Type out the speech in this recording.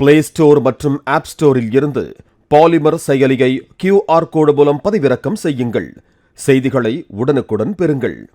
Play Store மற்றும் App Storeல் இருந்து polymer செயலியை QR கோடு மூலம் பதிவிறக்கம் செய்யுங்கள். செய்திகளை உடனுக்குடன் பெறுங்கள்.